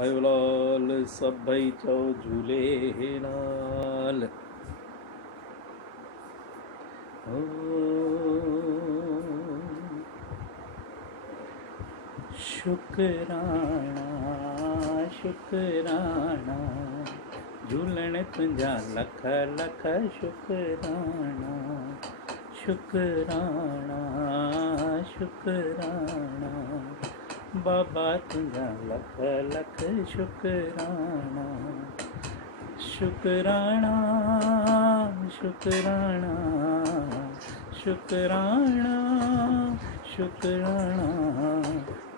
आयो लाल सब भाई चओ झूलेलाल। ओ शुकराना शुकराना झूलण तुंहिंजा लख लख शुकराना। शुकराना शुकराना बाबा तुंहिंजा लख लख शुकराना। शुकराना शुकराना शुकराना शुकराना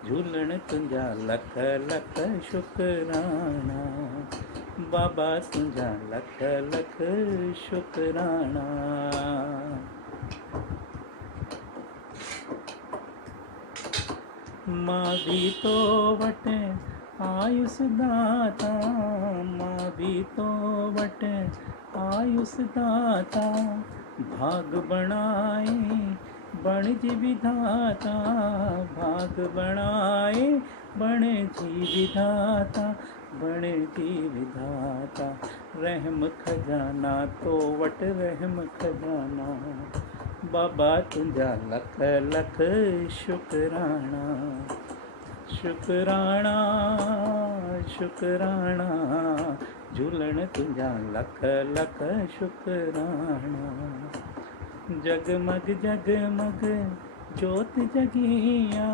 झूलण तुंहिंजा लख लख शुकराना। बाबा तुंहिंजा लख लख शुकराना। मां भी तो वटि आयुस दाता, मां भी तो वटि आयुस दाता। भाग बणाए बणिजी विधाता, भाग बणाए बणिजी विधाता, बणिजी विधाता। रहम खजाना तो वटि रहम खजाना। बाबा तुंहिंजा लख लख शुकराना। शुकराना शुकराना झूलण तुंहिंजा लख लख शुकराना। जगमग जगमग जोत जगिया,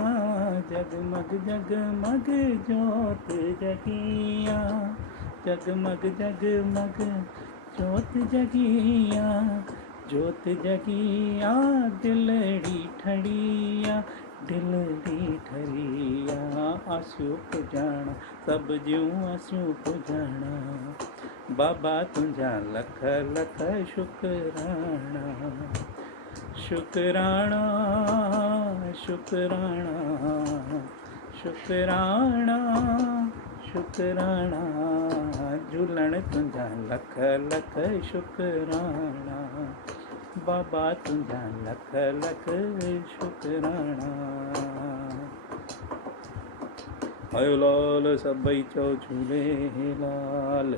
जगमग जगमग जोत जगिया, जगमग जगमग जोत जगिया, जोत जगिया दिलड़ी ठड़िया, दिलड़ी ठरिया। आसियूं पुॼाणा सभ जूं आसियूं पुॼाणा। बाबा तुंहिंजा लख लख शुकराना। शुकराना शुकराना शुकराना शुकराना झूलण तुंहिंजा लख लख शुकराना। बाबा तुंहिंजा लख लख शुकराना। आयो लाल सभई चओ झूलेलाल।